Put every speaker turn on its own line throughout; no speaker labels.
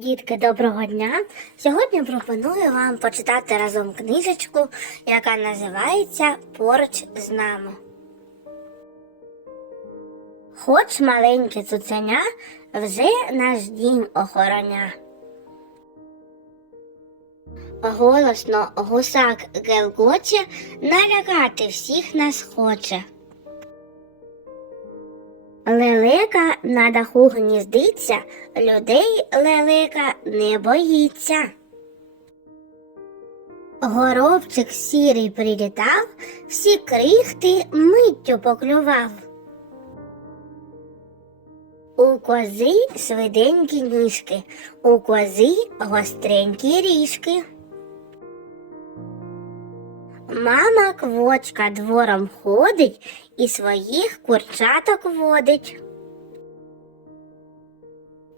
Дітки, доброго дня! Сьогодні пропоную вам почитати разом книжечку, яка називається Поруч з нами. Хоч маленьке цуценя вже наш дім охороня. Голосно гусак гелгоче, налякати всіх нас хоче. Лелека на даху гніздиться, людей лелека не боїться. Горобчик сірий прилітав, всі крихти миттю поклював. У кози швиденькі ніжки, у кози гостренькі ріжки. Мама квочка двором ходить і своїх курчаток водить.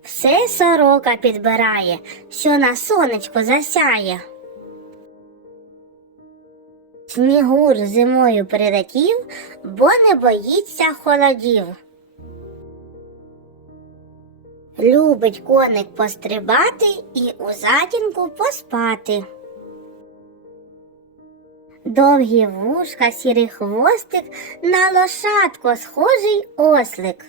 Все сорока підбирає, що на сонечко засяє. Снігур зимою прилетів, бо не боїться холодів. Любить коник пострибати і у затінку поспати. Довгі вушка, сірий хвостик, на лошадко схожий ослик.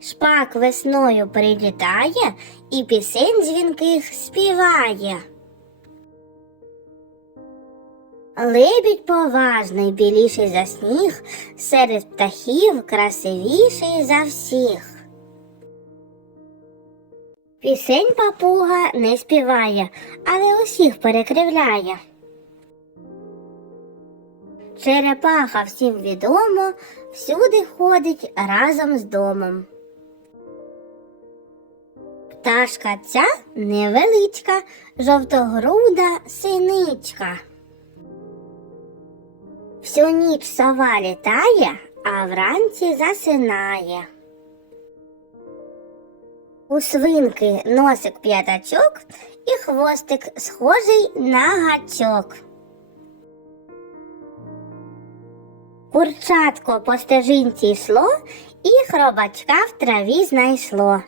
Шпак весною прилітає і пісень дзвінких співає. Лебідь поважний, біліший за сніг, серед птахів красивіший за всіх. Пісень папуга не співає, але усіх перекривляє. Черепаха всім відомо, всюди ходить разом з домом. Пташка ця невеличка, жовтогруда синичка. Всю ніч сова літає, а вранці засинає. У свинки носик п'ятачок і хвостик схожий на гачок. Курчатко по стежинці йшло і хробачка в траві знайшло.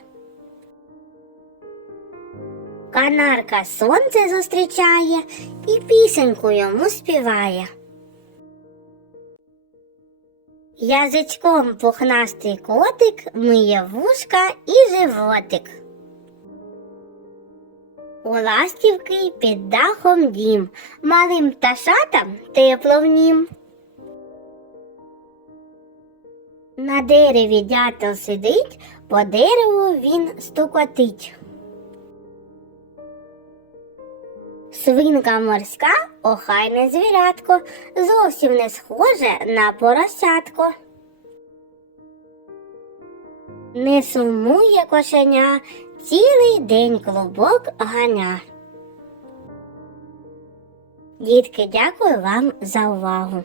Канарка сонце зустрічає і пісеньку йому співає. Язичком пухнастий котик миє вушка і животик. У ластівки під дахом дім, малим пташатам тепло в нім. На дереві дятел сидить, по дереву він стукотить. Свинка морська, охайне звірятко, зовсім не схоже на поросятко. Не сумує кошеня, цілий день клубок ганя. Дітки, дякую вам за увагу.